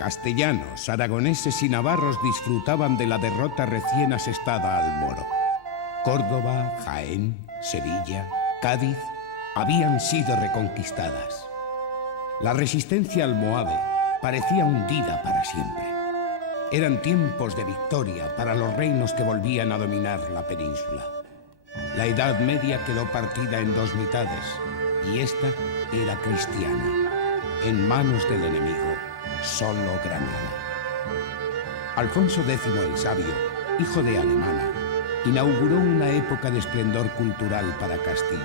Castellanos, aragoneses y navarros disfrutaban de la derrota recién asestada al moro. Córdoba, Jaén, Sevilla, Cádiz habían sido reconquistadas. La resistencia almohade parecía hundida para siempre. Eran tiempos de victoria para los reinos que volvían a dominar la península. La Edad Media quedó partida en dos mitades, y esta era cristiana, en manos del enemigo, solo Granada. Alfonso X el Sabio, hijo de Alemana, inauguró una época de esplendor cultural para Castilla.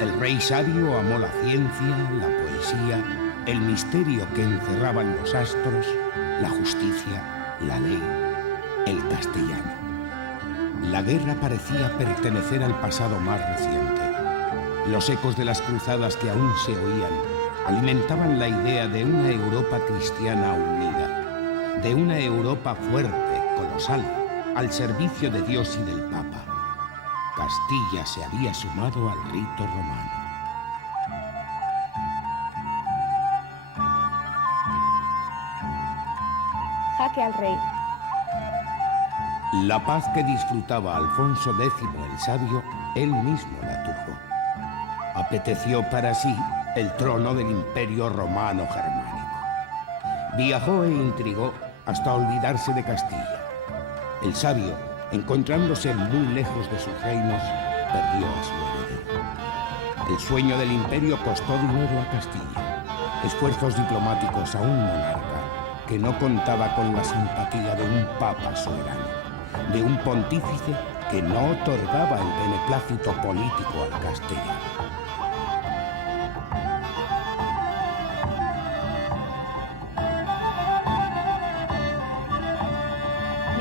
El rey sabio amó la ciencia, la poesía, el misterio que encerraban los astros, la justicia, la ley, el castellano. La guerra parecía pertenecer al pasado más reciente. Los ecos de las cruzadas que aún se oían alimentaban la idea de una Europa cristiana unida, de una Europa fuerte, colosal, al servicio de Dios y del Papa. Castilla se había sumado al rito romano. Jaque al rey. La paz que disfrutaba Alfonso X el Sabio, él mismo la turbó. Apeteció para sí el trono del Imperio Romano Germánico. Viajó e intrigó hasta olvidarse de Castilla. El sabio, encontrándose muy lejos de sus reinos, perdió a su heredero. El sueño del imperio costó dinero a Castilla, esfuerzos diplomáticos a un monarca que no contaba con la simpatía de un papa soberano, de un pontífice que no otorgaba el beneplácito político al castellano.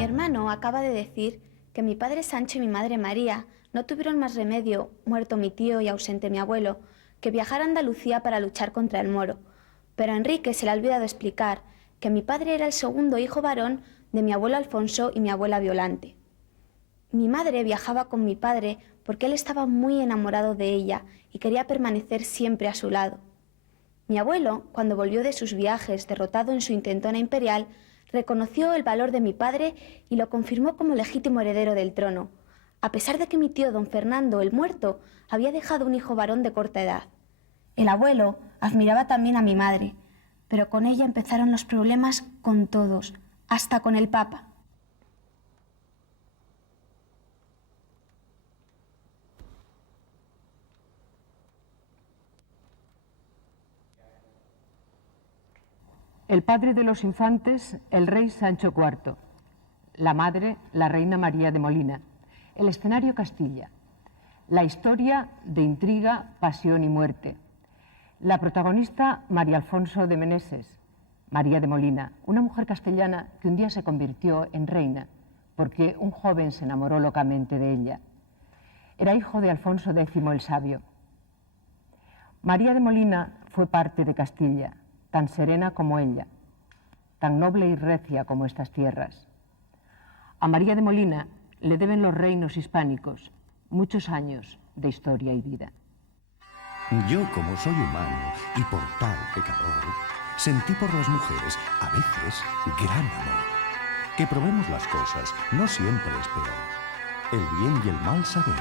Mi hermano acaba de decir que mi padre Sancho y mi madre María no tuvieron más remedio, muerto mi tío y ausente mi abuelo, que viajar a Andalucía para luchar contra el moro. Pero a Enrique se le ha olvidado explicar que mi padre era el segundo hijo varón de mi abuelo Alfonso y mi abuela Violante. Mi madre viajaba con mi padre porque él estaba muy enamorado de ella y quería permanecer siempre a su lado. Mi abuelo, cuando volvió de sus viajes derrotado en su intentona imperial, reconoció el valor de mi padre y lo confirmó como legítimo heredero del trono, a pesar de que mi tío don Fernando, el muerto, había dejado un hijo varón de corta edad. El abuelo admiraba también a mi madre, pero con ella empezaron los problemas con todos, hasta con el Papa. El padre de los infantes, el rey Sancho IV. La madre, la reina María de Molina. El escenario Castilla. La historia de intriga, pasión y muerte. La protagonista, María Alfonso de Meneses, María de Molina, una mujer castellana que un día se convirtió en reina porque un joven se enamoró locamente de ella. Era hijo de Alfonso X el Sabio. María de Molina fue parte de Castilla, tan serena como ella, tan noble y recia como estas tierras. A María de Molina le deben los reinos hispánicos muchos años de historia y vida. Yo, como soy humano y por tal pecador, sentí por las mujeres, a veces, gran amor. Que probemos las cosas no siempre es peor. El bien y el mal saber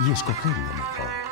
y escoger lo mejor.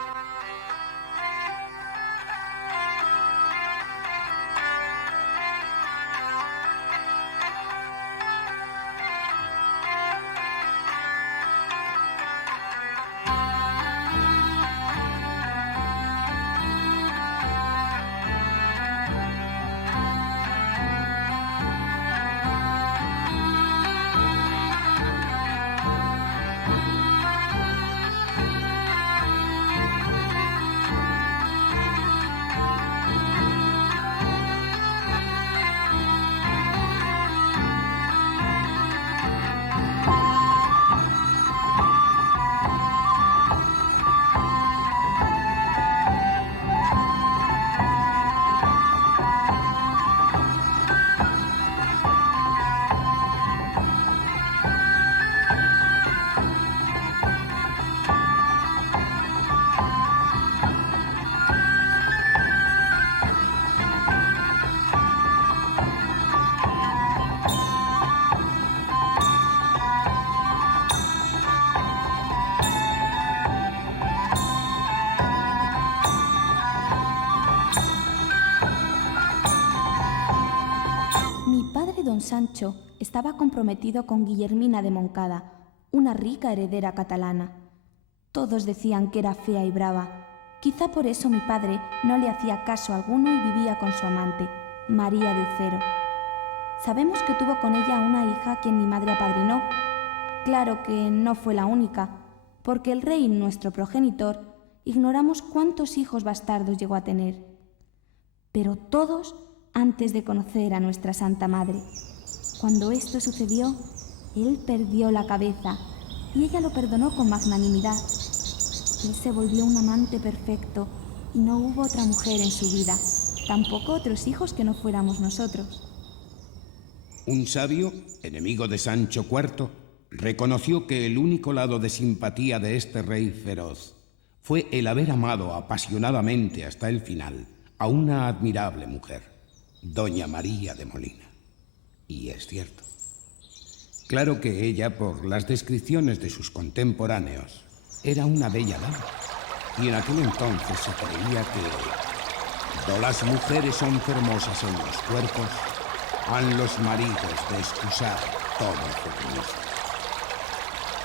Sancho estaba comprometido con Guillermina de Moncada, una rica heredera catalana. Todos decían que era fea y brava. Quizá por eso mi padre no le hacía caso alguno y vivía con su amante, María de Ucero. Sabemos que tuvo con ella una hija a quien mi madre apadrinó. Claro que no fue la única, porque el rey, nuestro progenitor, ignoramos cuántos hijos bastardos llegó a tener. Pero todos antes de conocer a nuestra Santa Madre. Cuando esto sucedió, él perdió la cabeza y ella lo perdonó con magnanimidad. Él se volvió un amante perfecto y no hubo otra mujer en su vida, tampoco otros hijos que no fuéramos nosotros. Un sabio, enemigo de Sancho IV, reconoció que el único lado de simpatía de este rey feroz fue el haber amado apasionadamente hasta el final a una admirable mujer, doña María de Molina. Y es cierto. Claro que ella, por las descripciones de sus contemporáneos, era una bella dama, y en aquel entonces se creía que do las mujeres son hermosas en los cuerpos, han los maridos de excusar todo feminismo.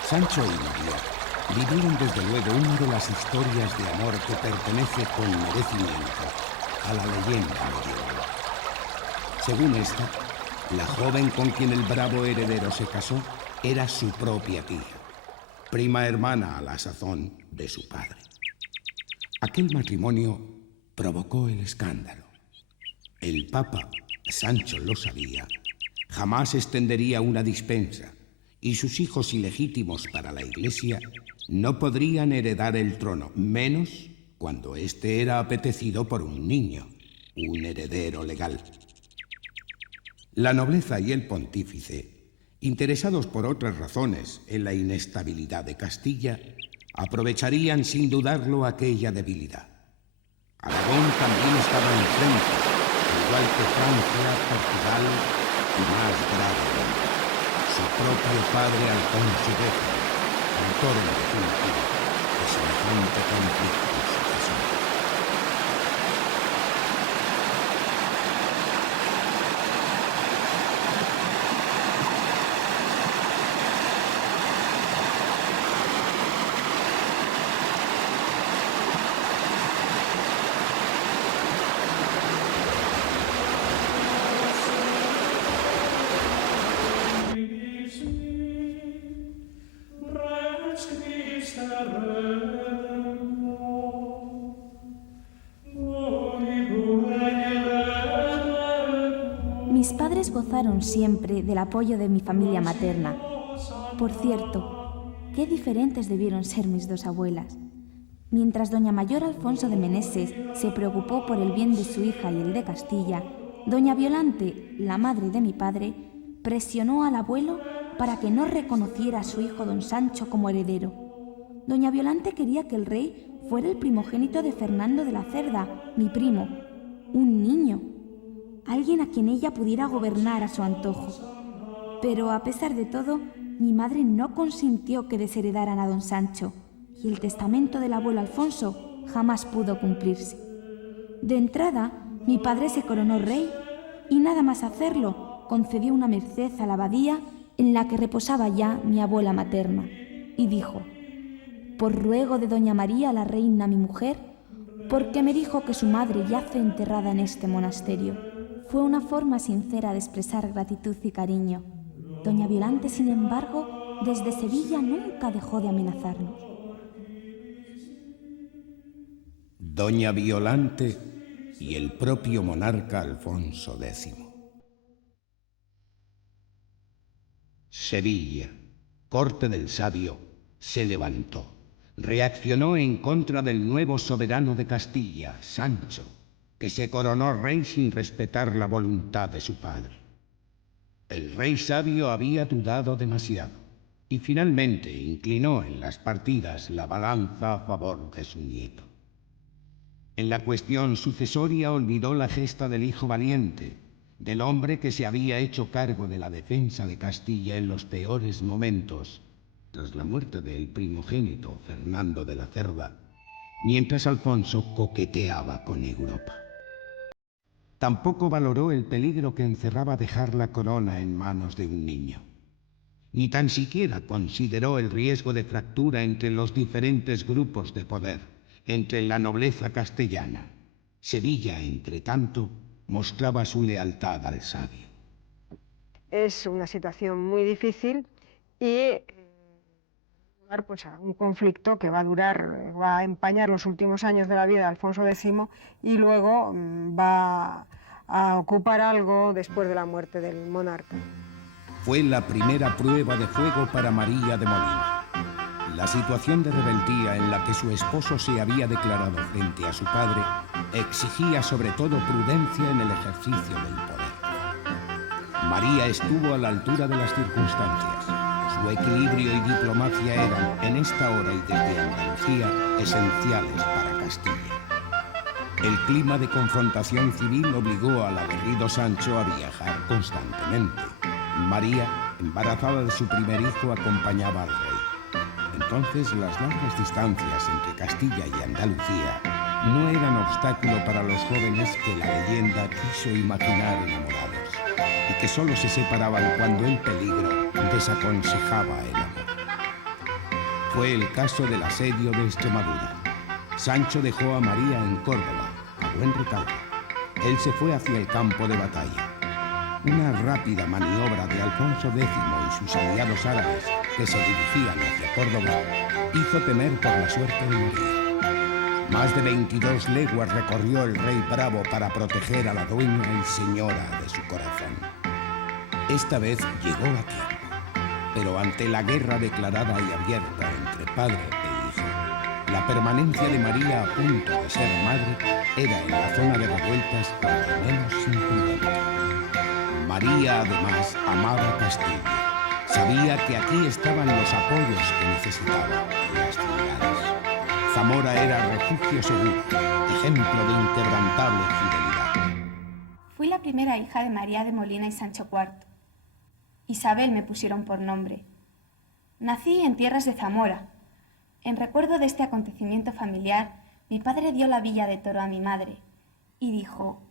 Sancho y María vivieron desde luego una de las historias de amor que pertenece con merecimiento a la leyenda medieval. Según esta, la joven con quien el bravo heredero se casó era su propia tía, prima hermana a la sazón de su padre. Aquel matrimonio provocó el escándalo. El Papa, Sancho lo sabía, jamás extendería una dispensa y sus hijos ilegítimos para la Iglesia no podrían heredar el trono, menos cuando éste era apetecido por un niño, un heredero legal. La nobleza y el pontífice, interesados por otras razones en la inestabilidad de Castilla, aprovecharían sin dudarlo aquella debilidad. Aragón también estaba enfrente, igual que Francia, Portugal y más grave, su propio padre Alfonso X, autor en definitiva de semejante conflicto sucesorio. Mis padres gozaron siempre del apoyo de mi familia materna. Por cierto, qué diferentes debieron ser mis dos abuelas. Mientras doña Mayor Alfonso de Meneses se preocupó por el bien de su hija y el de Castilla, doña Violante, la madre de mi padre, presionó al abuelo para que no reconociera a su hijo don Sancho como heredero. Doña Violante quería que el rey fuera el primogénito de Fernando de la Cerda, mi primo, un niño, alguien a quien ella pudiera gobernar a su antojo. Pero a pesar de todo, mi madre no consintió que desheredaran a don Sancho, y el testamento del abuelo Alfonso jamás pudo cumplirse. De entrada, mi padre se coronó rey, y nada más hacerlo, concedió una merced a la abadía en la que reposaba ya mi abuela materna, y dijo: «Por ruego de doña María la reina mi mujer, porque me dijo que su madre yace enterrada en este monasterio». Fue una forma sincera de expresar gratitud y cariño. Doña Violante, sin embargo, desde Sevilla nunca dejó de amenazarnos. Doña Violante y el propio monarca Alfonso X. Sevilla, corte del sabio, se levantó. Reaccionó en contra del nuevo soberano de Castilla, Sancho, que se coronó rey sin respetar la voluntad de su padre. El rey sabio había dudado demasiado y finalmente inclinó en las partidas la balanza a favor de su nieto. En la cuestión sucesoria olvidó la gesta del hijo valiente, del hombre que se había hecho cargo de la defensa de Castilla en los peores momentos, tras la muerte del primogénito Fernando de la Cerda, mientras Alfonso coqueteaba con Europa. Tampoco valoró el peligro que encerraba dejar la corona en manos de un niño. Ni tan siquiera consideró el riesgo de fractura entre los diferentes grupos de poder, entre la nobleza castellana. Sevilla, entre tanto, mostraba su lealtad al sabio. Es una situación muy difícil y pues, a un conflicto que va a empañar los últimos años de la vida de Alfonso X y luego va a ocupar algo después de la muerte del monarca. Fue la primera prueba de fuego para María de Molina. La situación de rebeldía en la que su esposo se había declarado frente a su padre exigía sobre todo prudencia en el ejercicio del poder. María estuvo a la altura de las circunstancias. Su equilibrio y diplomacia eran, en esta hora y desde Andalucía, esenciales para Castilla. El clima de confrontación civil obligó al aguerrido Sancho a viajar constantemente. María, embarazada de su primer hijo, acompañaba al rey. Entonces, las largas distancias entre Castilla y Andalucía no eran obstáculo para los jóvenes que la leyenda quiso imaginar enamorados y que solo se separaban cuando el peligro desaconsejaba el amor. Fue el caso del asedio de Extremadura. Sancho dejó a María en Córdoba, a buen recaudo. Él se fue hacia el campo de batalla. Una rápida maniobra de Alfonso X y sus aliados árabes que se dirigían hacia Córdoba hizo temer por la suerte de María. Más de 22 leguas recorrió el rey bravo para proteger a la dueña y señora de su corazón. Esta vez llegó a tiempo, pero ante la guerra declarada y abierta entre padre e hijo, la permanencia de María a punto de ser madre era en la zona de revueltas al menos imprudente. María, además, amaba Castilla. Sabía que aquí estaban los apoyos que necesitaba, las ciudades. Zamora era refugio seguro, ejemplo de inquebrantable fidelidad. Fui la primera hija de María de Molina y Sancho IV. Isabel me pusieron por nombre. Nací en tierras de Zamora. En recuerdo de este acontecimiento familiar, mi padre dio la villa de Toro a mi madre y dijo: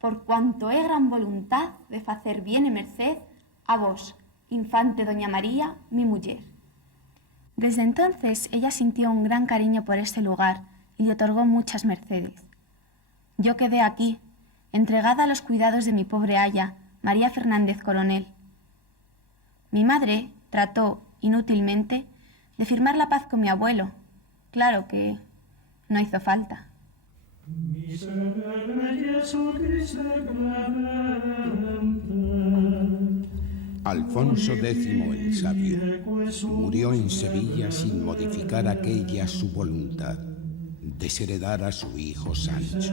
por cuanto he gran voluntad de facer bien e merced a vos, infante doña María, mi muller. Desde entonces ella sintió un gran cariño por este lugar y le otorgó muchas mercedes. Yo quedé aquí, entregada a los cuidados de mi pobre aya, María Fernández Coronel. Mi madre trató, inútilmente, de firmar la paz con mi abuelo. Claro que no hizo falta. Alfonso X el Sabio murió en Sevilla sin modificar aquella su voluntad, desheredar a su hijo Sancho.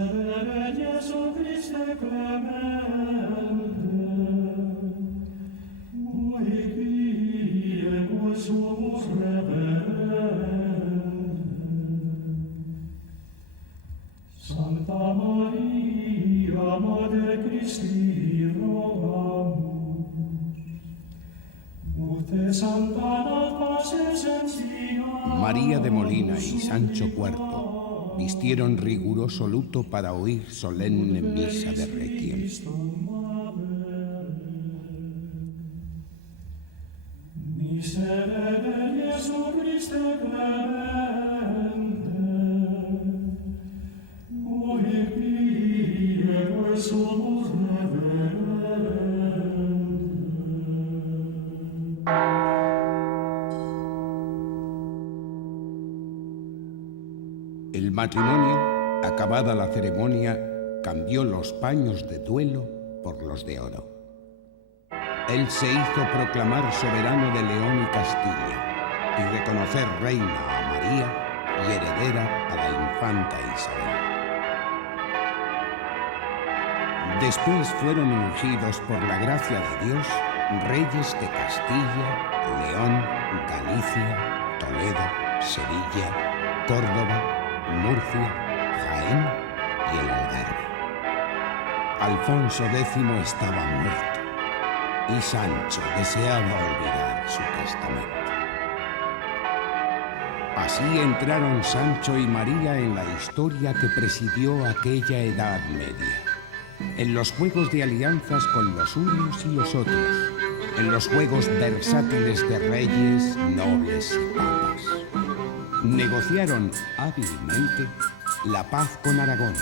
Santa Maria, Madre Christi, rogamus. Ute Santa Nata Sensia. María de Molina y Sancho IV vistieron riguroso luto para oír solemne misa de requiem. Miserere Jesu Christe clemente, ui pie sumus reverente. El matrimonio, acabada la ceremonia, cambió los paños de duelo por los de oro. Él se hizo proclamar soberano de León y Castilla y reconocer reina a María y heredera a la infanta Isabel. Después fueron ungidos por la gracia de Dios reyes de Castilla, León, Galicia, Toledo, Sevilla, Córdoba, Murcia, Jaén y el Algarve. Alfonso X estaba muerto y Sancho deseaba olvidar su testamento. Así entraron Sancho y María en la historia que presidió aquella Edad Media. en los juegos de alianzas con los unos y los otros, en los juegos versátiles de reyes, nobles y papas. Negociaron hábilmente la paz con Aragón,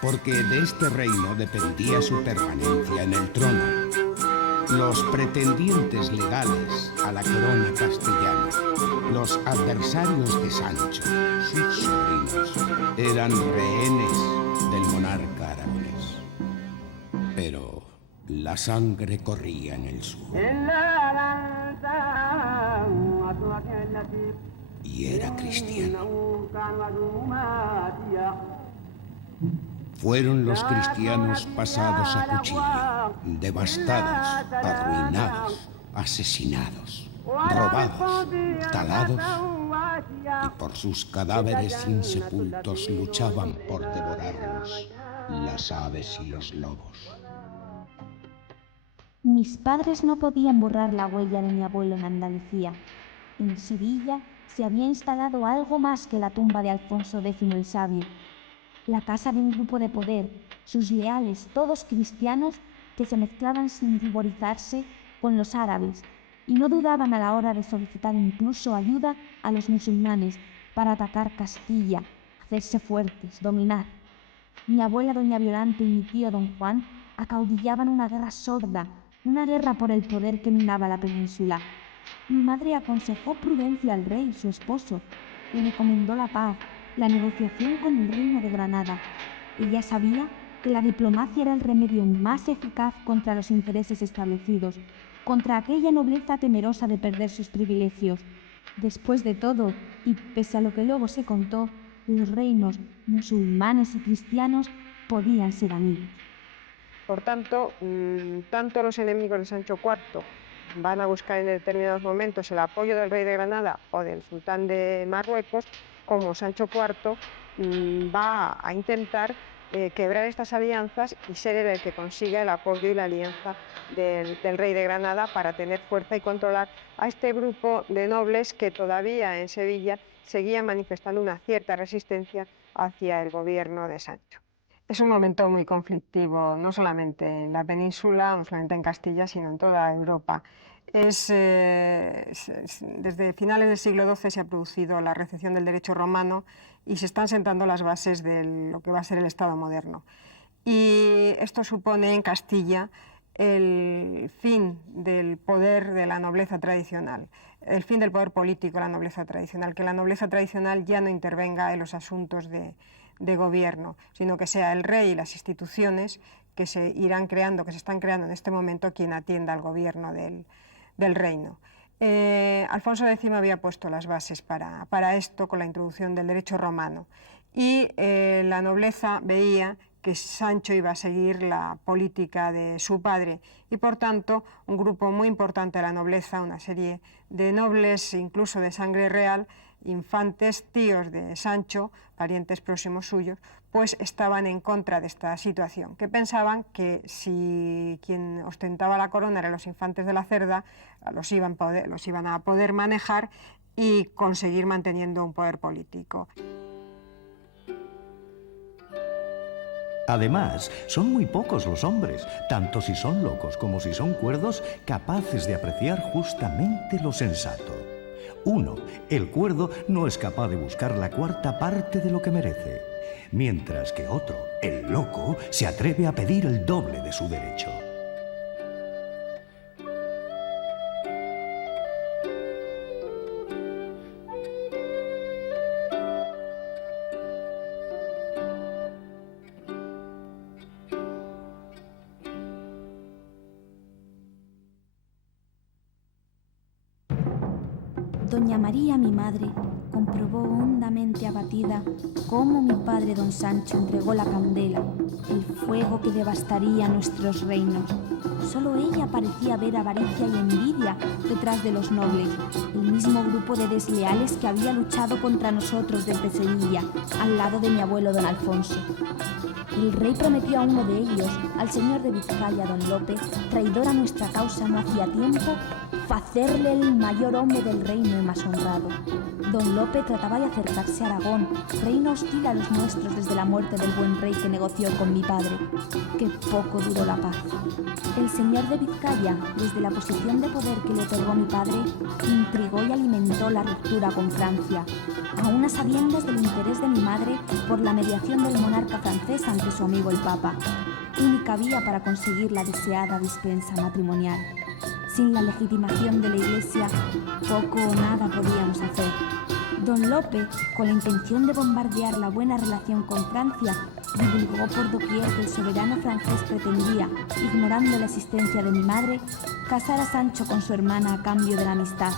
porque de este reino dependía su permanencia en el trono. Los pretendientes legales a la corona castellana, los adversarios de Sancho, sus sobrinos, eran rehenes del monarca aragonés. Pero la sangre corría en el sur. Y era cristiano. Fueron los cristianos pasados a cuchillo, devastados, arruinados, asesinados, robados, talados, y por sus cadáveres insepultos luchaban por devorarlos las aves y los lobos. Mis padres no podían borrar la huella de mi abuelo en Andalucía. En Sevilla se había instalado algo más que la tumba de Alfonso X el Sabio. La casa de un grupo de poder, sus leales, todos cristianos, que se mezclaban sin ruborizarse con los árabes y no dudaban a la hora de solicitar incluso ayuda a los musulmanes para atacar Castilla, hacerse fuertes, dominar. Mi abuela doña Violante y mi tío don Juan acaudillaban una guerra sorda, una guerra por el poder que minaba la península. Mi madre aconsejó prudencia al rey, su esposo, y le recomendó la paz, la negociación con el reino de Granada. Ella sabía que la diplomacia era el remedio más eficaz contra los intereses establecidos, contra aquella nobleza temerosa de perder sus privilegios. Después de todo, y pese a lo que luego se contó, los reinos musulmanes y cristianos podían ser amigos. Por tanto, tanto los enemigos de Sancho IV van a buscar en determinados momentos el apoyo del rey de Granada o del sultán de Marruecos, como Sancho IV va a intentar quebrar estas alianzas y ser el que consiga el apoyo y la alianza del rey de Granada para tener fuerza y controlar a este grupo de nobles que todavía en Sevilla seguían manifestando una cierta resistencia hacia el gobierno de Sancho. Es un momento muy conflictivo, no solamente en la península, no solamente en Castilla, sino en toda Europa. Desde finales del siglo XII se ha producido la recepción del derecho romano y se están sentando las bases de lo que va a ser el Estado moderno. Y esto supone en Castilla el fin del poder de la nobleza tradicional, el fin del poder político de la nobleza tradicional, que la nobleza tradicional ya no intervenga en los asuntos de gobierno, sino que sea el rey y las instituciones que se irán creando, que se están creando en este momento, quien atienda al gobierno del reino. Alfonso X había puesto las bases para esto con la introducción del derecho romano y la nobleza veía que Sancho iba a seguir la política de su padre y por tanto un grupo muy importante de la nobleza, una serie de nobles incluso de sangre real, infantes, tíos de Sancho, parientes próximos suyos, pues estaban en contra de esta situación, que pensaban que si quien ostentaba la corona eran los infantes de la Cerda, los iban a poder manejar y conseguir manteniendo un poder político. Además, son muy pocos los hombres, tanto si son locos como si son cuerdos, capaces de apreciar justamente lo sensato. Uno, el cuerdo, no es capaz de buscar la cuarta parte de lo que merece, mientras que otro, el loco, se atreve a pedir el doble de su derecho. Doña María, mi madre, comprobó hondamente abatida cómo mi padre don Sancho entregó la candela, el fuego que devastaría nuestros reinos. Solo ella parecía ver avaricia y envidia detrás de los nobles, el mismo grupo de desleales que había luchado contra nosotros desde Sevilla, al lado de mi abuelo don Alfonso. El rey prometió a uno de ellos, al señor de Vizcaya, don Lope, traidor a nuestra causa no hacía tiempo, hacerle el mayor hombre del reino y más honrado. Don Lope trataba de acercarse a Aragón, reino hostil a los nuestros desde la muerte del buen rey que negoció con mi padre. Qué poco duró la paz. El señor de Vizcaya, desde la posición de poder que le otorgó mi padre, intrigó y alimentó la ruptura con Francia, aún a sabiendas del interés de mi madre por la mediación del monarca francés ante su amigo el Papa, única vía para conseguir la deseada dispensa matrimonial. Sin la legitimación de la Iglesia, poco o nada podíamos hacer. Don Lope, con la intención de bombardear la buena relación con Francia, divulgó por doquier que el soberano francés pretendía, ignorando la existencia de mi madre, casar a Sancho con su hermana a cambio de la amistad.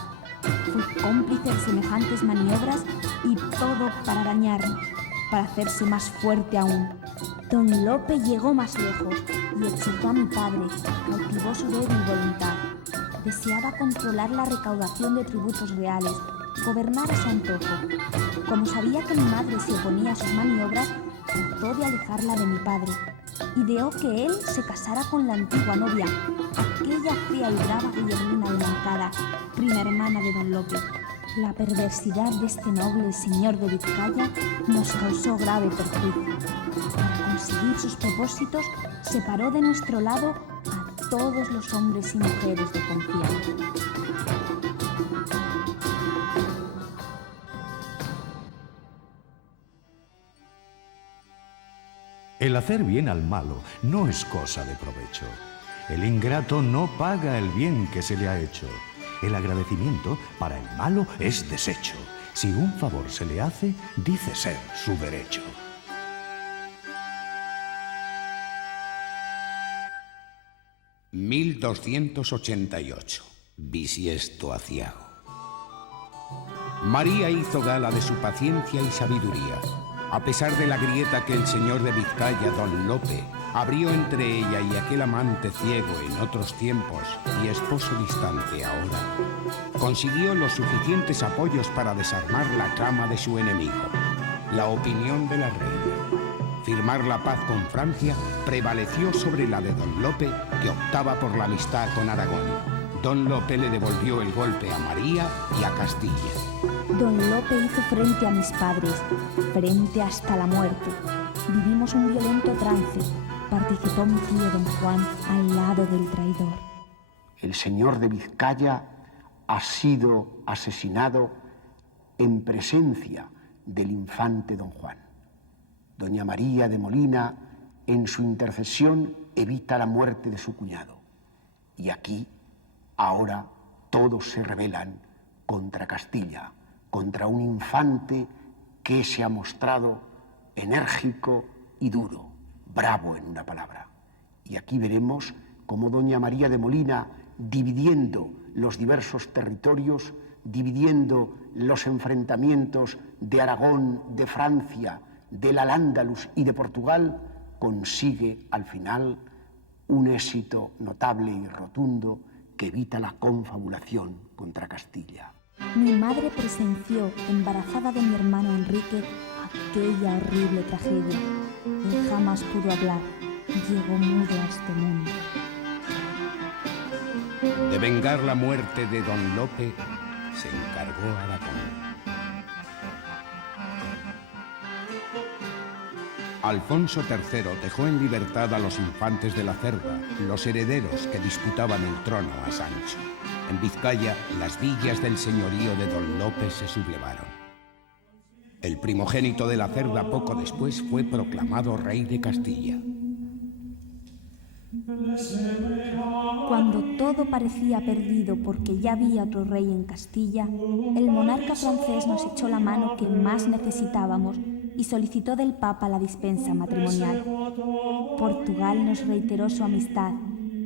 Fui cómplice de semejantes maniobras y todo para dañarnos, para hacerse más fuerte aún. Don Lope llegó más lejos y excitó a mi padre, cautivó su débil voluntad. Deseaba controlar la recaudación de tributos reales, gobernar a su antojo. Como sabía que mi madre se oponía a sus maniobras, trató de alejarla de mi padre. Ideó que él se casara con la antigua novia, aquella fea y brava Guillermina de Moncada, prima hermana de don Lope. La perversidad de este noble señor de Vizcaya nos causó grave perjuicio. Para conseguir sus propósitos, separó de nuestro lado a todos los hombres y mujeres de confianza. El hacer bien al malo no es cosa de provecho. El ingrato no paga el bien que se le ha hecho. El agradecimiento para el malo es desecho. Si un favor se le hace, dice ser su derecho. (1288) Bisiesto aciago. María hizo gala de su paciencia y sabiduría, a pesar de la grieta que el señor de Vizcaya, don Lope, abrió entre ella y aquel amante ciego en otros tiempos y esposo distante ahora. Consiguió los suficientes apoyos para desarmar la trama de su enemigo, la opinión de la reina. Firmar la paz con Francia prevaleció sobre la de don Lope, que optaba por la amistad con Aragón. Don Lope le devolvió el golpe a María y a Castilla. Don Lope hizo frente a mis padres, frente hasta la muerte. Vivimos un violento trance. Participó mi tío don Juan al lado del traidor. El señor de Vizcaya ha sido asesinado en presencia del infante don Juan. Doña María de Molina, en su intercesión, evita la muerte de su cuñado. Y aquí, ahora, todos se rebelan contra Castilla, contra un infante que se ha mostrado enérgico y duro, bravo en una palabra. Y aquí veremos cómo doña María de Molina, dividiendo los diversos territorios, dividiendo los enfrentamientos de Aragón, de Francia, del Al-Ándalus y de Portugal, consigue al final un éxito notable y rotundo que evita la confabulación contra Castilla. Mi madre presenció, embarazada de mi hermano Enrique, aquella horrible tragedia. Él jamás pudo hablar, llegó mudo a este mundo. De vengar la muerte de don Lope se encargó Aragón. Alfonso III dejó en libertad a los infantes de la Cerda, los herederos que disputaban el trono a Sancho. En Vizcaya, las villas del señorío de don Lope se sublevaron. El primogénito de la Cerda poco después fue proclamado rey de Castilla. Cuando todo parecía perdido porque ya había otro rey en Castilla, el monarca francés nos echó la mano que más necesitábamos y solicitó del Papa la dispensa matrimonial. Portugal nos reiteró su amistad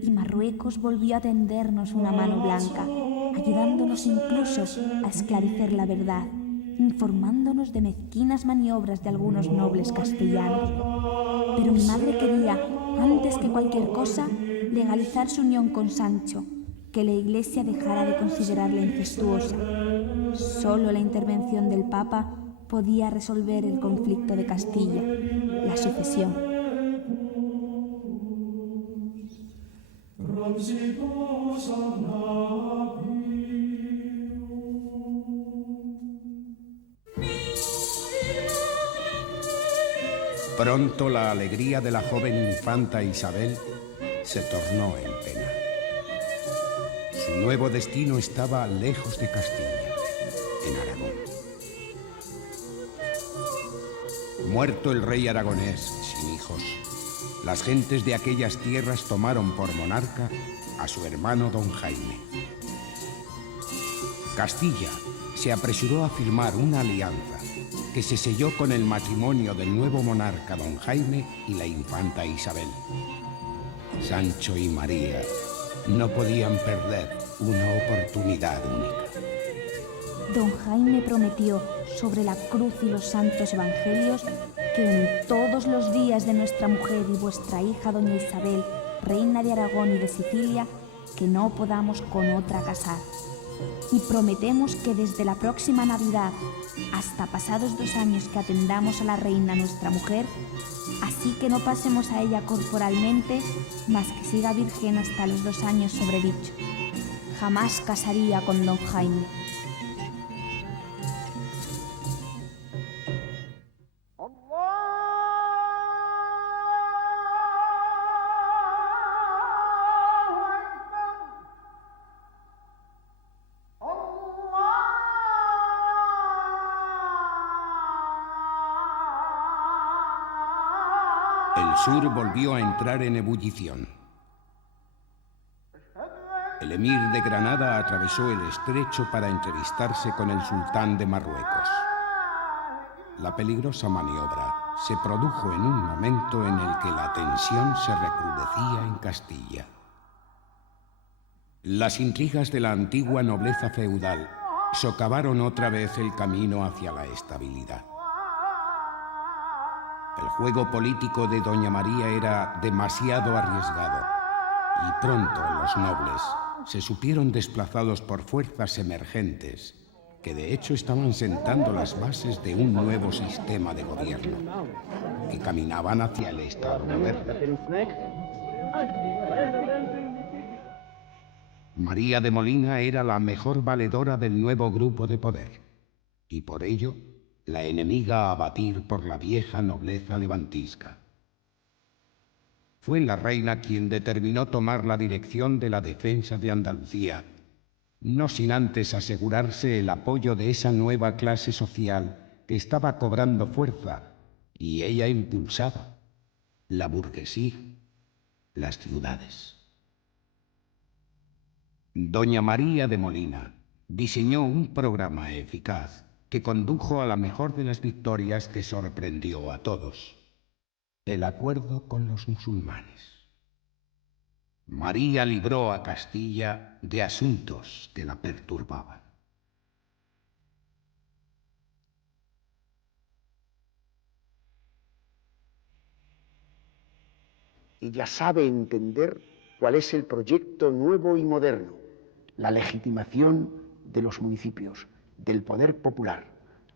y Marruecos volvió a tendernos una mano blanca, ayudándonos incluso a esclarecer la verdad, informándonos de mezquinas maniobras de algunos nobles castellanos. Pero mi madre quería, antes que cualquier cosa, legalizar su unión con Sancho, que la Iglesia dejara de considerarla incestuosa. Solo la intervención del Papa podía resolver el conflicto de Castilla, la sucesión. Pronto la alegría de la joven infanta Isabel se tornó en pena. Su nuevo destino estaba lejos de Castilla, en Aragón. Muerto el rey aragonés, sin hijos, las gentes de aquellas tierras tomaron por monarca a su hermano don Jaime. Castilla se apresuró a firmar una alianza que se selló con el matrimonio del nuevo monarca don Jaime y la infanta Isabel. Sancho y María no podían perder una oportunidad única. Don Jaime prometió, sobre la cruz y los santos evangelios, que en todos los días de nuestra mujer y vuestra hija doña Isabel, reina de Aragón y de Sicilia, que no podamos con otra casar. Y prometemos que desde la próxima Navidad, hasta pasados 2 años que atendamos a la reina nuestra mujer, así que no pasemos a ella corporalmente, mas que siga virgen hasta los 2 años sobredicho. Jamás casaría con don Jaime. El sur volvió a entrar en ebullición. El emir de Granada atravesó el estrecho para entrevistarse con el sultán de Marruecos. La peligrosa maniobra se produjo en un momento en el que la tensión se recrudecía en Castilla. Las intrigas de la antigua nobleza feudal socavaron otra vez el camino hacia la estabilidad. El juego político de doña María era demasiado arriesgado y pronto los nobles se supieron desplazados por fuerzas emergentes que de hecho estaban sentando las bases de un nuevo sistema de gobierno, que caminaban hacia el Estado moderno. María de Molina era la mejor valedora del nuevo grupo de poder, y por ello la enemiga a abatir por la vieja nobleza levantisca. Fue la reina quien determinó tomar la dirección de la defensa de Andalucía, no sin antes asegurarse el apoyo de esa nueva clase social que estaba cobrando fuerza y ella impulsaba: la burguesía, las ciudades. Doña María de Molina diseñó un programa eficaz que condujo a la mejor de las victorias que sorprendió a todos: el acuerdo con los musulmanes. María libró a Castilla de asuntos que la perturbaban. Ella sabe entender cuál es el proyecto nuevo y moderno: la legitimación de los municipios, del poder popular,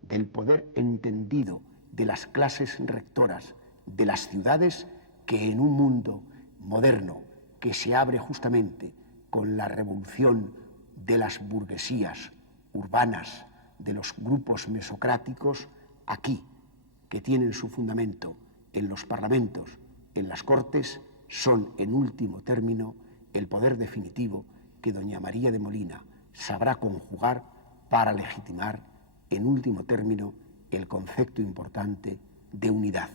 del poder entendido de las clases rectoras, de las ciudades, que en un mundo moderno que se abre justamente con la revolución de las burguesías urbanas, de los grupos mesocráticos, aquí, que tienen su fundamento en los parlamentos, en las cortes, son en último término el poder definitivo que doña María de Molina sabrá conjugar para legitimar en último término el concepto importante de unidad,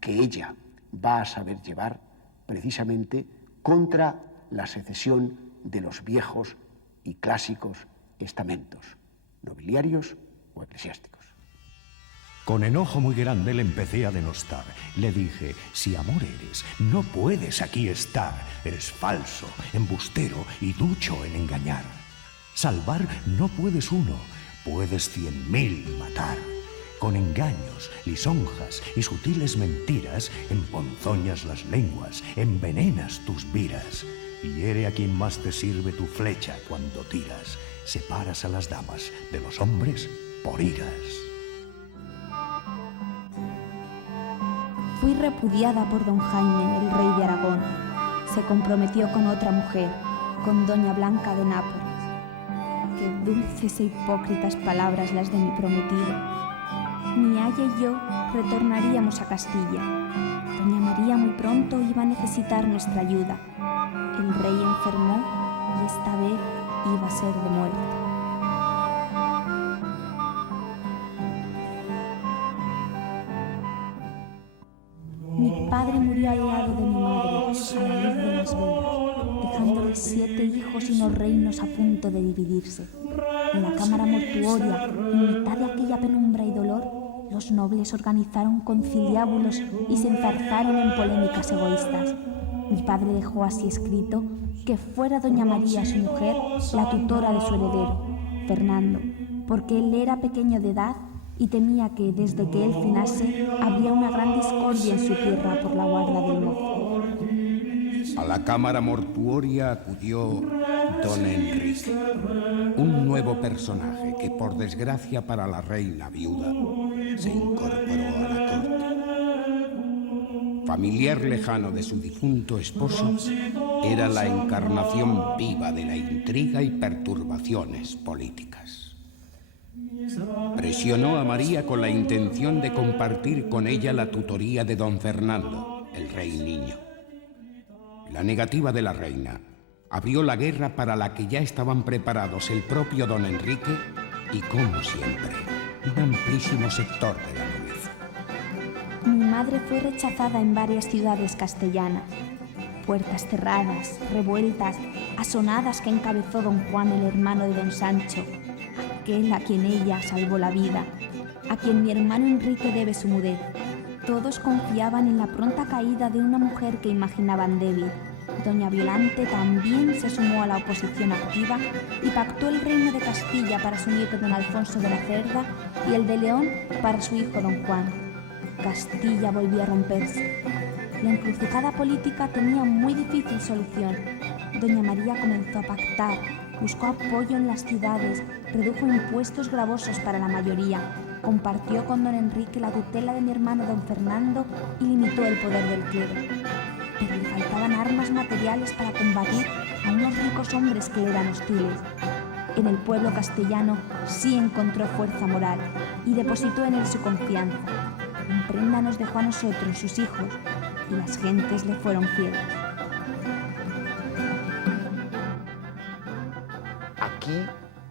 que ella va a saber llevar precisamente contra la secesión de los viejos y clásicos estamentos, nobiliarios o eclesiásticos. Con enojo muy grande le empecé a denostar. Le dije: si amor eres, no puedes aquí estar. Eres falso, embustero y ducho en engañar. Salvar no puedes uno, puedes 100.000 matar. con engaños, lisonjas y sutiles mentiras, emponzoñas las lenguas, envenenas tus viras. Hiere a quien más te sirve tu flecha cuando tiras. Separas a las damas de los hombres por iras. Fui repudiada por don Jaime, el rey de Aragón. Se comprometió con otra mujer, con doña Blanca de Nápoles. Qué dulces e hipócritas palabras las de mi prometido. Mi aya y yo retornaríamos a Castilla. Doña María muy pronto iba a necesitar nuestra ayuda. El rey enfermó y esta vez iba a ser de muerte. Mi padre murió al lado de mi madre, a la luz de las velas, dejándoles 7 hijos y unos reinos a punto de dividirse. En la cámara mortuoria, en mitad de aquella penumbra y dolor, los nobles organizaron conciliábulos y se enzarzaron en polémicas egoístas. Mi padre dejó así escrito que fuera doña María, su mujer, la tutora de su heredero, Fernando, porque él era pequeño de edad y temía que, desde que él finase, habría una gran discordia en su tierra por la guarda del mozo. A la cámara mortuoria acudió don Enrique, un nuevo personaje que, por desgracia para la reina viuda, se incorporó a la corte. Familiar lejano de su difunto esposo, era la encarnación viva de la intriga y perturbaciones políticas. Presionó a María con la intención de compartir con ella la tutoría de don Fernando, el rey niño. La negativa de la reina abrió la guerra para la que ya estaban preparados el propio don Enrique y, como siempre, un amplísimo sector de la nobleza. Mi madre fue rechazada en varias ciudades castellanas. Puertas cerradas, revueltas, asonadas que encabezó don Juan, el hermano de don Sancho, aquel a quien ella salvó la vida, a quien mi hermano Enrique debe su mudez. Todos confiaban en la pronta caída de una mujer que imaginaban débil. Doña Violante también se sumó a la oposición activa y pactó el reino de Castilla para su nieto don Alfonso de la Cerda y el de León para su hijo don Juan. Castilla volvió a romperse. La encrucijada política tenía muy difícil solución. Doña María comenzó a pactar, buscó apoyo en las ciudades, redujo impuestos gravosos para la mayoría, compartió con don Enrique la tutela de mi hermano don Fernando y limitó el poder del clero. Pero le faltaban armas materiales para combatir a unos ricos hombres que le eran hostiles. En el pueblo castellano sí encontró fuerza moral y depositó en él su confianza. En prenda nos dejó a nosotros, sus hijos, y las gentes le fueron fieles. Aquí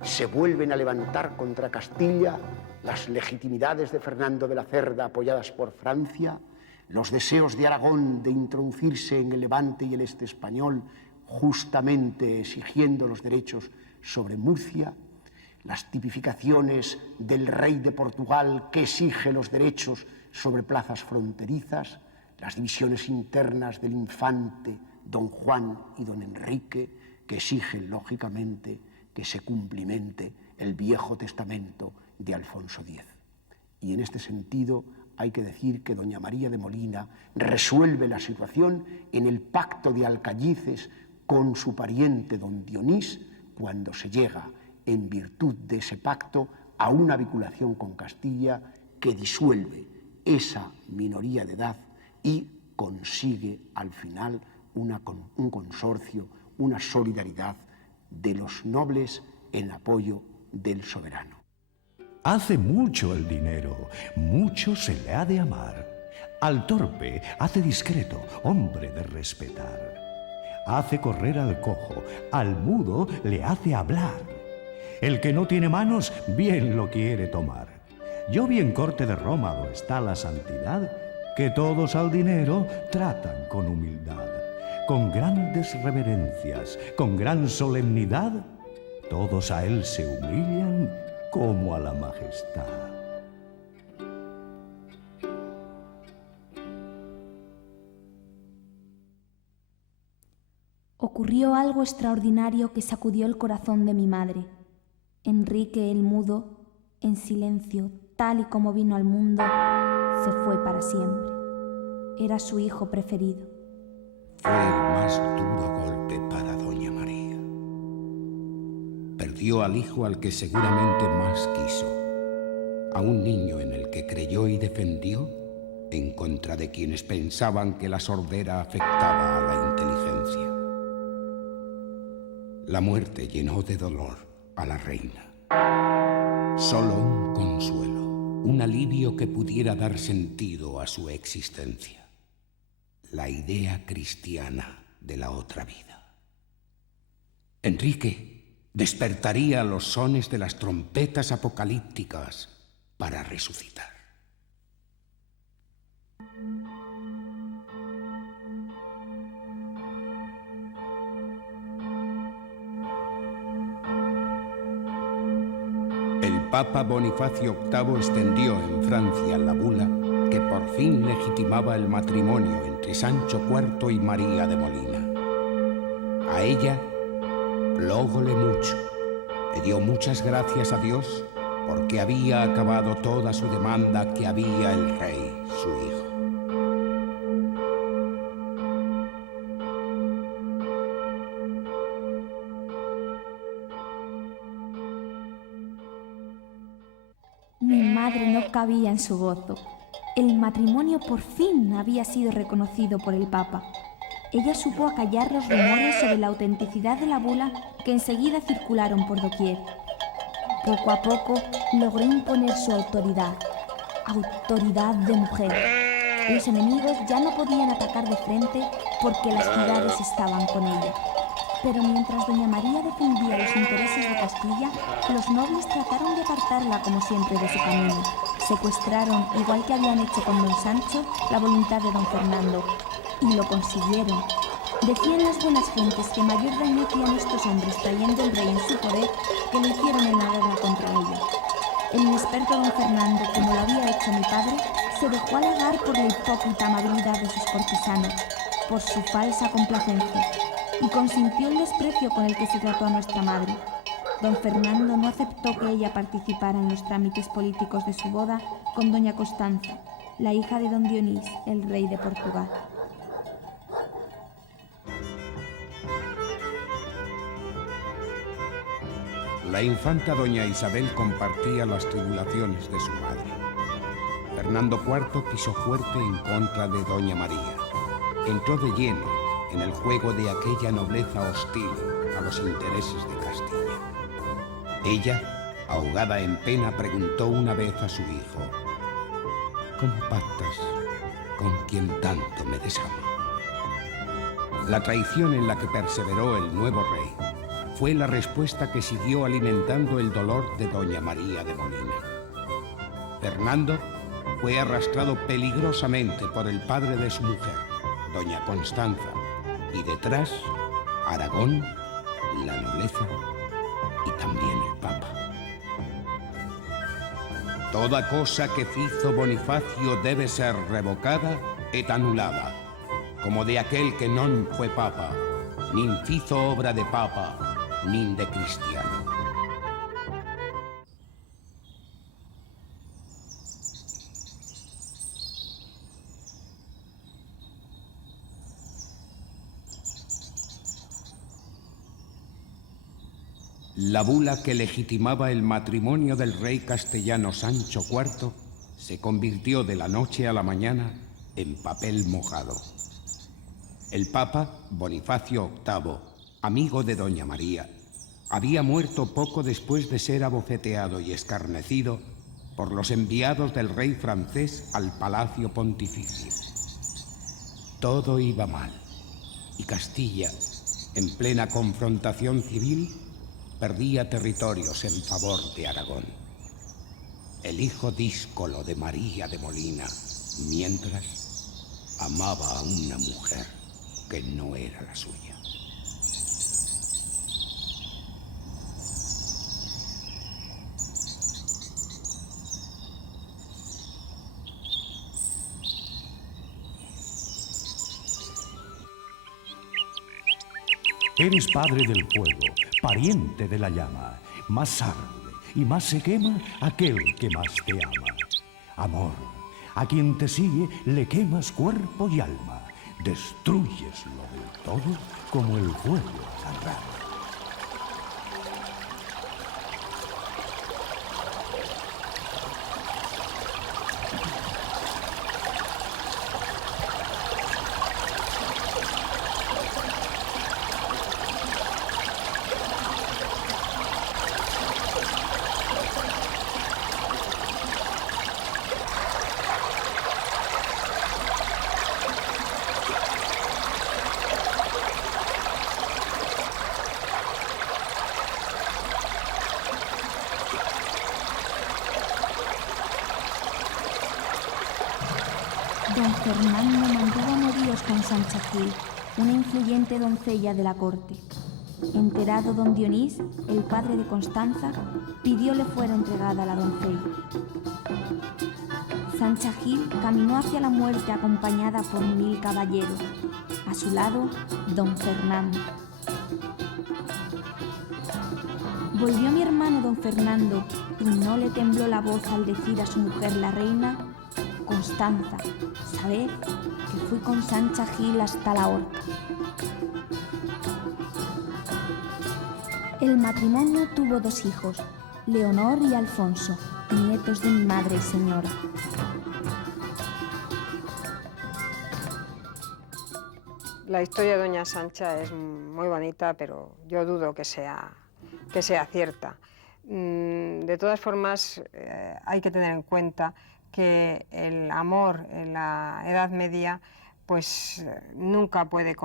se vuelven a levantar contra Castilla las legitimidades de Fernando de la Cerda apoyadas por Francia, los deseos de Aragón de introducirse en el Levante y el este español, justamente exigiendo los derechos sobre Murcia, las tipificaciones del rey de Portugal que exige los derechos sobre plazas fronterizas, las divisiones internas del infante don Juan y don Enrique, que exigen, lógicamente, que se cumplimente el Viejo Testamento de Alfonso X. Y en este sentido hay que decir que doña María de Molina resuelve la situación en el pacto de Alcañices con su pariente don Dionís, cuando se llega, en virtud de ese pacto, a una vinculación con Castilla que disuelve esa minoría de edad y consigue al final un consorcio, una solidaridad de los nobles en apoyo del soberano. Hace mucho el dinero, mucho se le ha de amar. Al torpe hace discreto, hombre de respetar. Hace correr al cojo, al mudo le hace hablar. El que no tiene manos, bien lo quiere tomar. Yo vi en corte de Roma, donde está la santidad, que todos al dinero tratan con humildad, con grandes reverencias, con gran solemnidad, todos a él se humillan como a la majestad. Ocurrió algo extraordinario que sacudió el corazón de mi madre. Enrique el mudo, en silencio, tal y como vino al mundo, se fue para siempre. Era su hijo preferido. Fue el más duro golpe para doña María. Perdió al hijo al que seguramente más quiso, a un niño en el que creyó y defendió en contra de quienes pensaban que la sordera afectaba a la inteligencia. La muerte llenó de dolor a la reina. Solo un consuelo, un alivio que pudiera dar sentido a su existencia. La idea cristiana de la otra vida. Enrique despertaría a los sones de las trompetas apocalípticas para resucitar. El Papa Bonifacio VIII extendió en Francia la bula que por fin legitimaba el matrimonio entre Sancho IV y María de Molina. A ella, plógole mucho, le dio muchas gracias a Dios porque había acabado toda su demanda que había el rey, su hijo. Mi madre no cabía en su gozo. El matrimonio por fin había sido reconocido por el Papa. Ella supo acallar los rumores sobre la autenticidad de la bula que enseguida circularon por doquier. Poco a poco logró imponer su autoridad de mujer. Los enemigos ya no podían atacar de frente porque las ciudades estaban con ella. Pero mientras doña María defendía los intereses de Castilla, los nobles trataron de apartarla como siempre de su camino. Secuestraron, igual que habían hecho con don Sancho, la voluntad de don Fernando. Y lo consiguieron. Decían las buenas gentes que mayor daño hacían estos hombres trayendo el rey en su poder que lo hicieron en la guerra contra ella. El inexperto don Fernando, como lo había hecho mi padre, se dejó halagar por la hipócrita amabilidad de sus cortesanos, por su falsa complacencia, y consintió el desprecio con el que se trató a nuestra madre. Don Fernando no aceptó que ella participara en los trámites políticos de su boda con doña Constanza, la hija de don Dionís, el rey de Portugal. La infanta doña Isabel compartía las tribulaciones de su madre. Fernando IV pisó fuerte en contra de doña María. Entró de lleno en el juego de aquella nobleza hostil a los intereses de Castilla. Ella, ahogada en pena, preguntó una vez a su hijo: ¿cómo pactas con quien tanto me desama? La traición en la que perseveró el nuevo rey fue la respuesta que siguió alimentando el dolor de doña María de Molina. Fernando fue arrastrado peligrosamente por el padre de su mujer, doña Constanza, y detrás, Aragón, la nobleza y también el Papa. Toda cosa que fizo Bonifacio debe ser revocada et anulada, como de aquel que non fue Papa, nin fizo obra de Papa, nin de cristiano. La bula que legitimaba el matrimonio del rey castellano Sancho IV se convirtió de la noche a la mañana en papel mojado. El Papa Bonifacio VIII, amigo de doña María, había muerto poco después de ser abofeteado y escarnecido por los enviados del rey francés al Palacio Pontificio. Todo iba mal, y Castilla, en plena confrontación civil, perdía territorios en favor de Aragón. El hijo díscolo de María de Molina, mientras, amaba a una mujer que no era la suya. Eres padre del fuego, pariente de la llama. Más arde, y más se quema aquel que más te ama. Amor, a quien te sigue le quemas cuerpo y alma, destrúyeslo del todo como el fuego sagrado. Don Fernando mantuvo amoríos con Sancha Gil, una influyente doncella de la corte. Enterado don Dionís, el padre de Constanza, pidió le fuera entregada la doncella. Sancha Gil caminó hacia la muerte acompañada por 1000 caballeros. A su lado, don Fernando. Volvió mi hermano don Fernando y no le tembló la voz al decir a su mujer la reina: Constanza, sabed que fui con Sancha Gil hasta la horca. El matrimonio tuvo 2 hijos, Leonor y Alfonso, nietos de mi madre y señora. La historia de doña Sancha es muy bonita, pero yo dudo que sea cierta. De todas formas, hay que tener en cuenta que el amor en la Edad Media pues nunca puede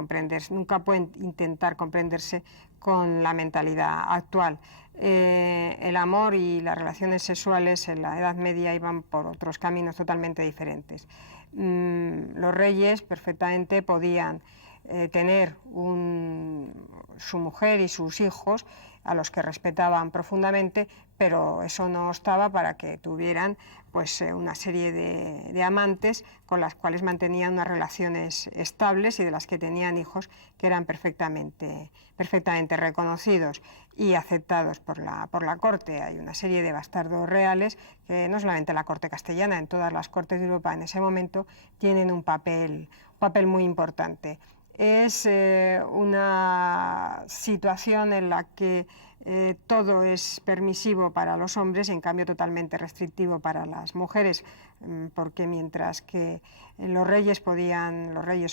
intentar comprenderse con la mentalidad actual. El amor y las relaciones sexuales en la Edad Media iban por otros caminos totalmente diferentes. Los reyes perfectamente podían tener su mujer y sus hijos, a los que respetaban profundamente, pero eso no obstaba para que tuvieran pues, una serie de amantes con las cuales mantenían unas relaciones estables y de las que tenían hijos que eran perfectamente reconocidos y aceptados por la corte. Hay una serie de bastardos reales que no solamente en la corte castellana, en todas las cortes de Europa en ese momento tienen un papel muy importante. Es una situación en la que todo es permisivo para los hombres, en cambio totalmente restrictivo para las mujeres, porque mientras que los reyes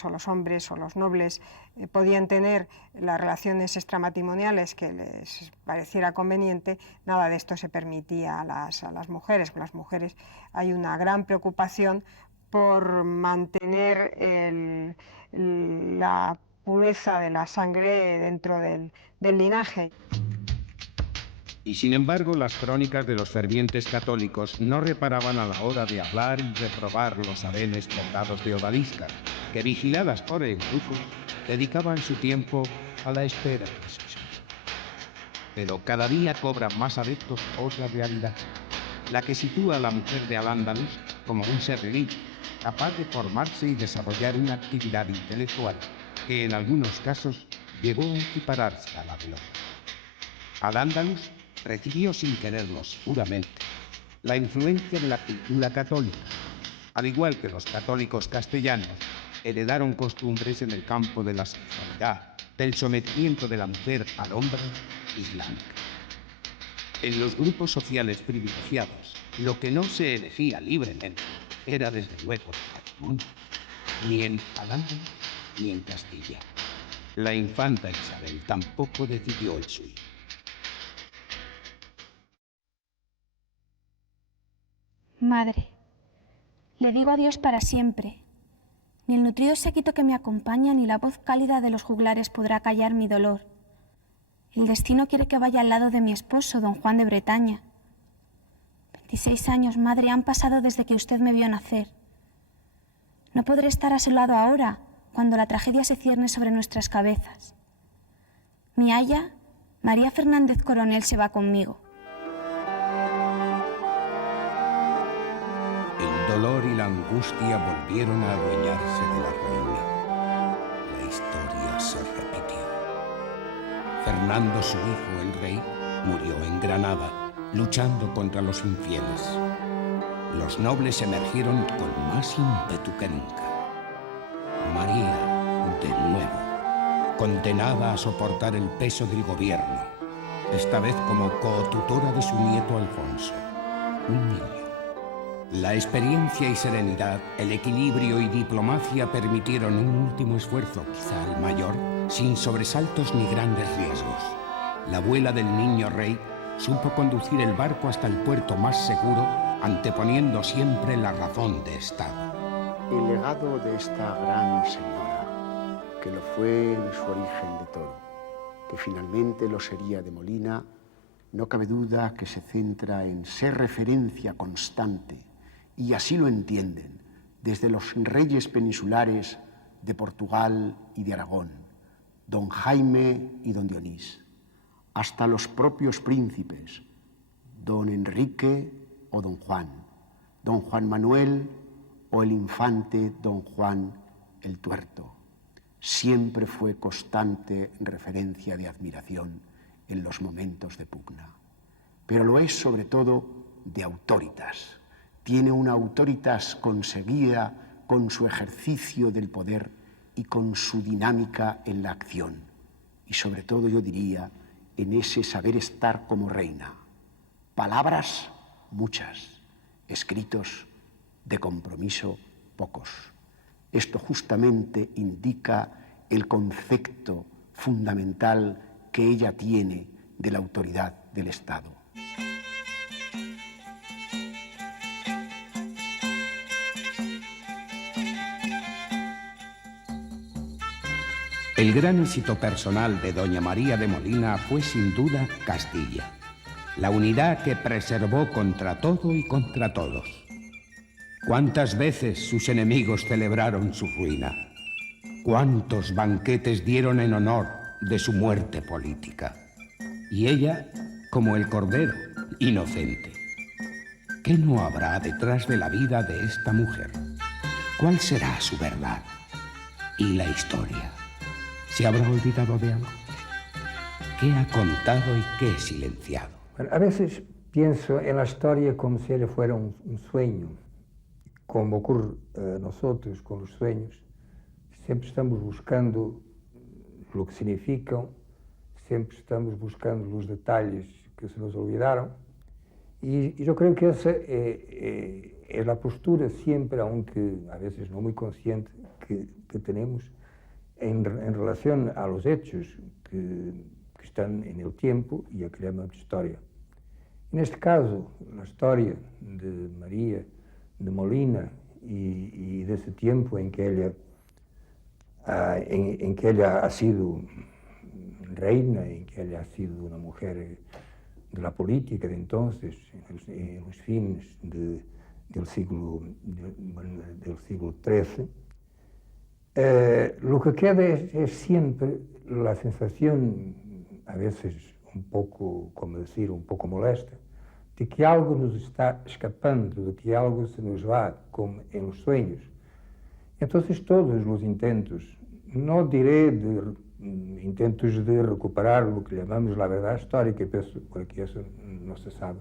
o los hombres o los nobles podían tener las relaciones extramatrimoniales que les pareciera conveniente, nada de esto se permitía a las mujeres. Con las mujeres hay una gran preocupación por mantener la pureza de la sangre dentro del linaje. Y sin embargo, las crónicas de los fervientes católicos no reparaban a la hora de hablar y reprobar los harenes poblados de odalisca, que vigiladas por eunucos, dedicaban su tiempo a la espera de su señor. Pero cada día cobra más adeptos otra realidad, la que sitúa a la mujer de Al-Ándalus como un ser libre, capaz de formarse y desarrollar una actividad intelectual que en algunos casos llegó a equipararse a la del hombre. Al-Ándalus recibió sin quererlo seguramente la influencia de la cultura católica, al igual que los católicos castellanos heredaron costumbres en el campo de la sexualidad, del sometimiento de la mujer al hombre islámico. En los grupos sociales privilegiados, lo que no se elegía libremente era desde luego el mundo, ni en Al-Ándalus ni en Castilla. La infanta Isabel tampoco decidió el suyo. Madre, le digo adiós para siempre. Ni el nutrido séquito que me acompaña, ni la voz cálida de los juglares podrá callar mi dolor. El destino quiere que vaya al lado de mi esposo, don Juan de Bretaña. 26 años, madre, han pasado desde que usted me vio nacer. No podré estar a su lado ahora, cuando la tragedia se cierne sobre nuestras cabezas. Mi aya, María Fernández Coronel, se va conmigo. El dolor y la angustia volvieron a adueñarse de la reina. La historia se repitió. Fernando, su hijo, el rey, murió en Granada, luchando contra los infieles. Los nobles emergieron con más ímpetu que nunca. María, de nuevo, condenada a soportar el peso del gobierno, esta vez como cotutora de su nieto Alfonso, un niño. La experiencia y serenidad, el equilibrio y diplomacia permitieron un último esfuerzo, quizá el mayor, sin sobresaltos ni grandes riesgos. La abuela del niño rey supo conducir el barco hasta el puerto más seguro, anteponiendo siempre la razón de Estado. El legado de esta gran señora, que lo fue en su origen de todo, que finalmente lo sería de Molina, no cabe duda que se centra en ser referencia constante, y así lo entienden, desde los reyes peninsulares de Portugal y de Aragón, don Jaime y don Dionís, hasta los propios príncipes, don Enrique o don Juan Manuel o el infante don Juan el Tuerto. Siempre fue constante referencia de admiración en los momentos de pugna. Pero lo es sobre todo de autoritas. Tiene una autoritas conseguida con su ejercicio del poder y con su dinámica en la acción. Y sobre todo, yo diría, en ese saber estar como reina. Palabras, muchas. Escritos de compromiso, pocos. Esto justamente indica el concepto fundamental que ella tiene de la autoridad del Estado. El gran éxito personal de doña María de Molina fue sin duda Castilla, la unidad que preservó contra todo y contra todos. ¿Cuántas veces sus enemigos celebraron su ruina? ¿Cuántos banquetes dieron en honor de su muerte política? Y ella, como el cordero, inocente. ¿Qué no habrá detrás de la vida de esta mujer? ¿Cuál será su verdad? ¿Y la historia? ¿Se habrá olvidado de algo? ¿Qué ha contado y qué silenciado? Bueno, a veces pienso en la historia como si ella fuera un sueño, como ocurre a nosotros con los sueños. Siempre estamos buscando lo que significan, siempre estamos buscando los detalles que se nos olvidaron. Y yo creo que esa es la postura siempre, aunque a veces no muy consciente, que tenemos en relación a los hechos que están en el tiempo y a que llamamos historia. En este caso, la historia de María de Molina y de ese tiempo en que ella ha sido reina, en que ella ha sido una mujer de la política de entonces, en los fines del siglo XIII, lo que queda es siempre la sensación, a veces un poco, como decir, un poco molesta, de que algo nos está escapando, de que algo se nos va, como en los sueños. Entonces todos los intentos, no diré intentos de recuperar lo que llamamos la verdad histórica, pienso porque eso no se sabe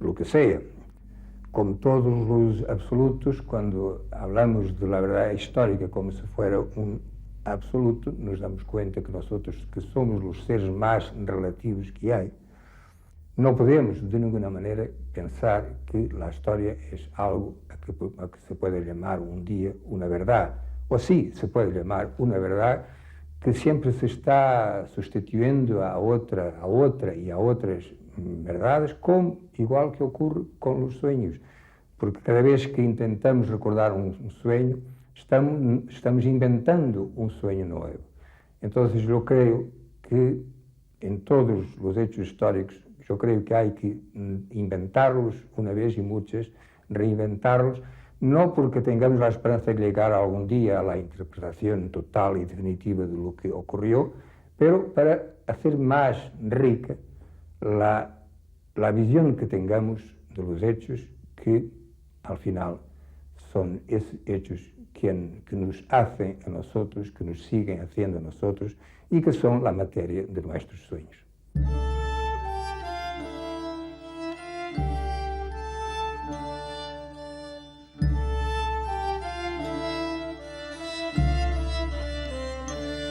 lo que sea. Como todos los absolutos, cuando hablamos de la verdad histórica como si fuera un absoluto, nos damos cuenta que nosotros, que somos los seres más relativos que hay, no podemos de ninguna manera pensar que la historia es algo a que se puede llamar un día una verdad. O sí, se puede llamar una verdad que siempre se está sustituyendo a otra y a otras verdades, igual que ocurre con los sueños. Porque cada vez que intentamos recordar un sueño, estamos inventando un sueño nuevo. Entonces yo creo que en todos los hechos históricos, yo creo que hay que inventarlos una vez y muchas, reinventarlos, no porque tengamos la esperanza de llegar algún día a la interpretación total y definitiva de lo que ocurrió, pero para hacer más rica la visión que tengamos de los hechos que al final son esos hechos que nos hacen a nosotros, que nos siguen haciendo a nosotros y que son la materia de nuestros sueños.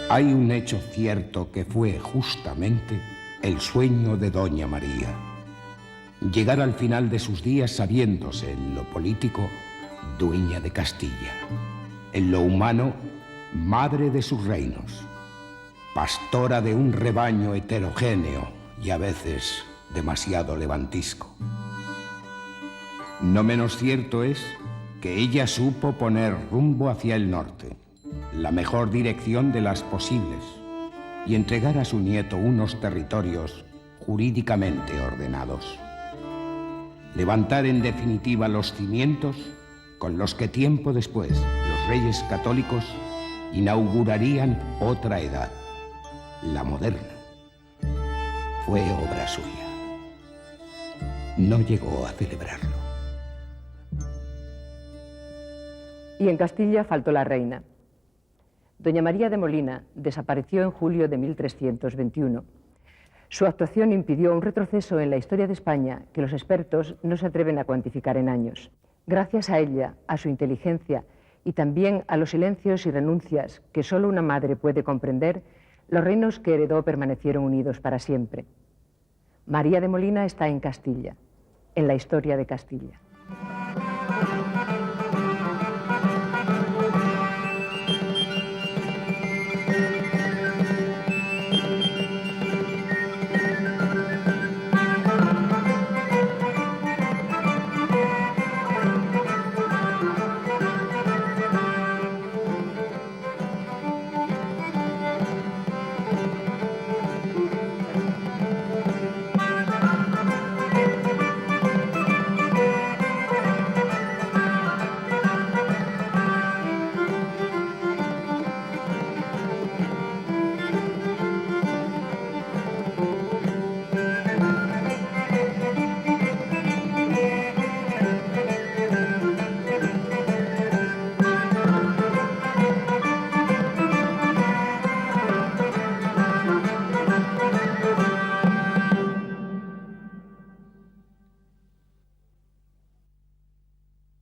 Hay un hecho cierto que fue justamente el sueño de Doña María. Llegar al final de sus días sabiéndose en lo político dueña de Castilla, en lo humano madre de sus reinos, pastora de un rebaño heterogéneo y a veces demasiado levantisco. No menos cierto es que ella supo poner rumbo hacia el norte, la mejor dirección de las posibles, y entregar a su nieto unos territorios jurídicamente ordenados. Levantar en definitiva los cimientos con los que tiempo después los reyes católicos inaugurarían otra edad, la moderna. Fue obra suya. No llegó a celebrarlo. Y en Castilla faltó la reina. Doña María de Molina desapareció en julio de 1321. Su actuación impidió un retroceso en la historia de España que los expertos no se atreven a cuantificar en años. Gracias a ella, a su inteligencia y también a los silencios y renuncias que solo una madre puede comprender, los reinos que heredó permanecieron unidos para siempre. María de Molina está en Castilla, en la historia de Castilla.